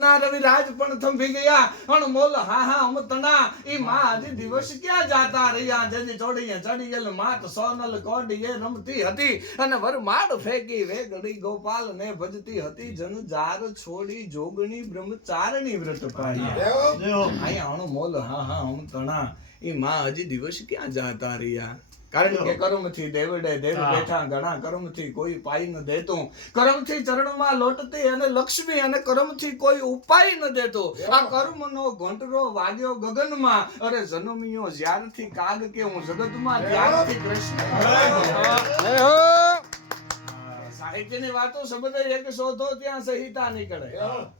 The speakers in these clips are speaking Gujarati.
રવિરાજ પણ થંભી ગયા અણમોલ હા હા અમતના ઈ માં હજી દિવસ ક્યાં જાતા રહ્યા જેની ચોડીએ ચડી ગયેલ માત સોનલ કોડીએ રમતી હતી અને વરમાડ ફેંકી વેગડી ગોપાલ ને ભજતી હતી જન જાર છોડી જોગણી બ્રહ્મચારણી વ્રત પાડી અહીંયા અણમોલ હા હા અમતના ઈ માં હજી દિવસ ક્યાં જાતા રહ્યા કારણ કે કર્મથી દેવડે દેવ બેઠા ઘણા કર્મથી કોઈ પાઈ ન દેતું કર્મથી ચરણમાં લોટતી અને લક્ષ્મી અને કર્મથી કોઈ ઉપાય ન દેતો આ કર્મનો ઘંટરો વાગ્યો ગગનમાં અરે જન્મિયો જ્યારથી કાગ કે હું જગતમાં ત્યારથી કૃષ્ણ સાહિત્યની વાતો શબ્દ એક શોધો ત્યાં સંહિતા નીકળે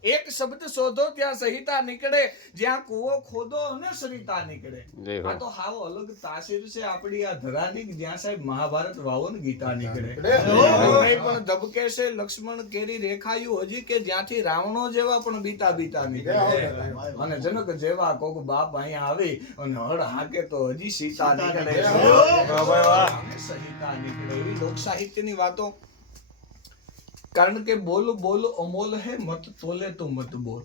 એક શબ્દ શોધો ત્યાં સંહિતા નીકળે જ્યાં કૂવો ખોદો અને સરિતા નીકળે આ તો હાવ અલગ તાસીર છે આપણી આ ધરાની જ્યાં સાહેબ મહાભારત વાવો ને ગીતા નીકળે પણ ધબકે છે લક્ષ્મણ કેરી રેખાયું હજી કે જ્યાંથી રાવણો જેવા પણ બીતા બીતા નીકળે અને જનક જેવા કોક બાપ અહીંયા આવી અને હળ હાકે તો હજી સીતા નીકળે સહિતા નીકળે એવી લોક સાહિત્યની વાતો કારણ કે બોલ બોલ અમોલ है मत तोले तो मत बोल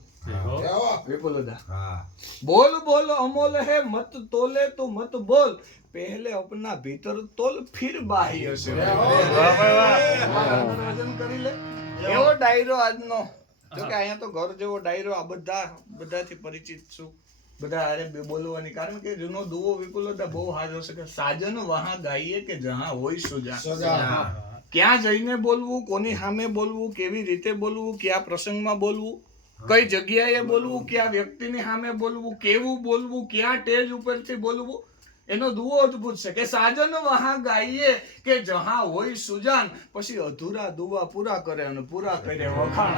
बोल बोल अमोल है मत तोले तो मत बोल पहले अपना भीतर तोल फिर बाह्य से વજન કરી લે એવો ડાયરો આજનો જો કે અહીંયા તો ઘર જેવો ડાયરો આ બધાથી પરિચિત છું બધા આરે બોલવાની કારણ કે જૂનો દુઓ વિપુલતા બહુ હાજો છે કે સાજન વહાં ગાઈએ કે જહાં હોય સુજા ક્યાં જઈને બોલવું કોની સામે બોલવું કેવી રીતે બોલવું કયા પ્રસંગમાં બોલવું કઈ જગ્યાએ બોલવું કયા વ્યક્તિની સામે બોલવું કેવું બોલવું ક્યાં સ્ટેજ ઉપરથી બોલવું એનો દુઓ અદભુત છે કે સાજન વહાં ગાઈએ કે જહાં હોય સુજાન પછી અધૂરા દુવા પૂરા કરે અને પૂરા કરે વખાણ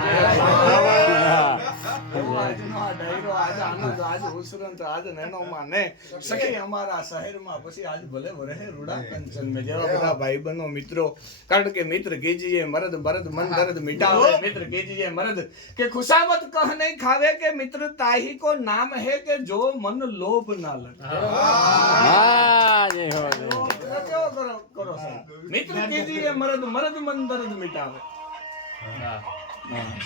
આજ આનંદ આજ ઉસરંત આજ નેનોમાં ને સખી અમારા શહેરમાં પછી આજ ભલે વરહે રૂડા કંચન મે જેવા બધા ભાઈબંધો મિત્રો કારણ કે મિત્ર કીજીએ મરદ મરદ મન દર્દ મિટાવે મિત્ર કીજીએ મરદ કે ખુશામત કહ નહીં ખાવે કે મિત્ર તાહી को नाम है કે જો મન લોભ ના લગે मित्र कीजिए मरद मरद मन दर्द मिटावे